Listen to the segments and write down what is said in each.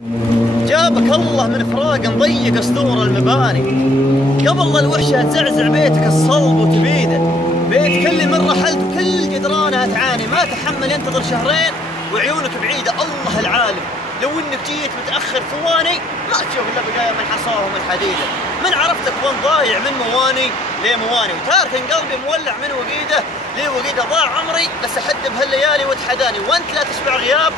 جابك الله من فراق مضيق اسطور المباني، قبل الوحشة تزعزع بيتك الصلب وتبيده، بيت كل من رحلت وكل جدرانها تعاني، ما تحمل ينتظر شهرين وعيونك بعيدة الله العالم، لو انك جيت متأخر ثواني ما تشوف الا بقايا من حصاهم الحديدة، من عرفتك وان ضايع من مواني ليه مواني، وتارك قلبي مولع من وقيده ليه وقيده، ضاع عمري بس احد بهالليالي وتحداني، وانت لا تشبع غياب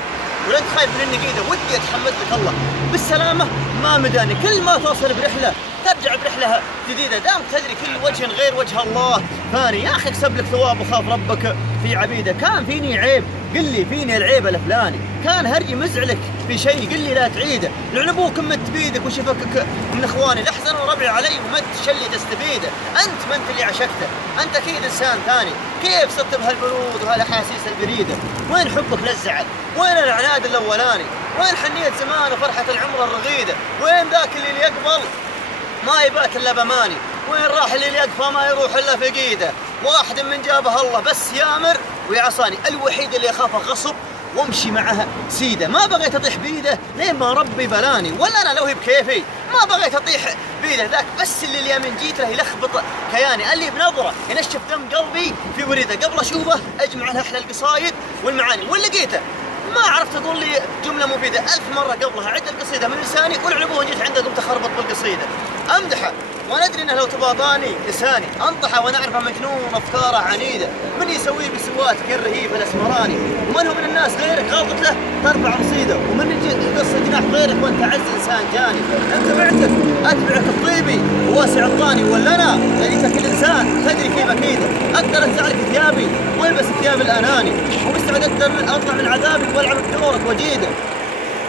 ولا انت خايف من النقيده، ودي اتحمد لك الله بالسلامه ما مداني، كل ما توصل برحله ترجع برحله جديده، دام تدري كل وجه غير وجه الله فاني، يا اخي اكسب لك ثواب وخاف ربك في عبيده، كان فيني عيب قل لي فيني العيب الفلاني، كان هرجي مزعلك في شيء قل لي لا تعيده، لعن ابوك مت بيدك وشفكك من اخواني، لحزنوا ربعي علي ومت شلي تستفيده، انت ما انت اللي عشقته، انت اكيد انسان ثاني، كيف صرت بهالبرود وهالاحاسيس البريده، وين حبك للزعل؟ وين العناد الاولاني؟ وين حنيت زمان وفرحه العمر الرغيده؟ وين ذاك اللي يقبل ما يبات الا بماني؟ وين راح اللي يقفى ما يروح الا في قيده؟ واحد من جابه الله بس يامر ويعصاني، الوحيد اللي اخافه غصب وامشي معها سيده، ما بغيت اطيح بيده لين ما ربي بلاني، ولا انا لو هي بكيفي ما بغيت اطيح بيده، ذاك بس اللي اليمين جيت له يلخبط كياني، اللي بنظره ينشف دم قلبي في وريده، قبل اشوفه اجمع له احلى القصايد والمعاني، وين لقيته ما عرفت تقول لي جمله مفيده، 1000 مره قبلها عد القصيده من لساني، والعلبوه جيت عنده قمت اخربط بالقصيده، امدحه وانا ادري انه لو تباضاني لساني، انطحه وانا اعرفه مجنون افكاره عنيده، من يسوي بسواتك الرهيب الاسمراني، ومن هو من الناس غيرك غلطت له ترفع رصيده، ومن يقص جناح غيرك وانت اعز انسان جاني، اتبعتك اتبعك الطيبي وواسع الطاني، ولا انا لقيتك الانسان تدري كيف اكيده، اقدر انزعلك ثيابي والبس ثياب الاناني، ومستعد اطلع من عذابك والعب بدورك وجيده،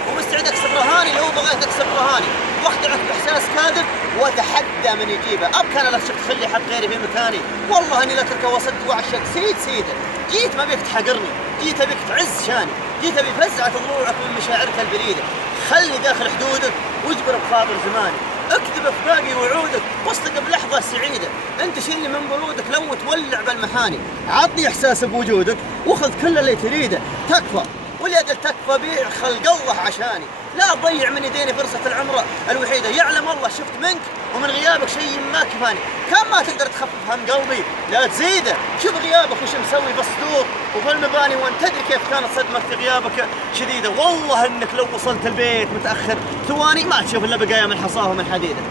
ومستعد اكسب رهاني لو بغيت اكسب رهاني، واخدعك باحساس كاذب واتحدى من يجيبه، ابكى انا لا شفت خلي حق غيري في مكاني، والله اني لاتركه وصدت واعشق سيده، جيت ما بيك تحقرني، جيت ابيك تعز شاني، جيت ابي فزعه ضلوعك من مشاعرك البريده، خلي داخل حدودك واجبر بخاطر زماني، اكذب في باقي وعودك واصدق بلحظه سعيده، انت شيلني من برودك لو تولع بالمحاني، عطني احساس بوجودك وخذ كل اللي تريده، تكفى واليد تكفى بيع خلق الله عشاني، لا تضيع من يديني فرصة العمر الوحيدة، يعلم الله شفت منك ومن غيابك شيء ما كفاني، كان ما تقدر تخفف هم قلبي لا تزيده، شوف غيابك وش مسوي بالصدور وفي المباني، وانت تدري كيف كانت صدمة في غيابك شديدة، والله انك لو وصلت البيت متأخر ثواني ما تشوف الا بقايا من حصاهم الحديدة.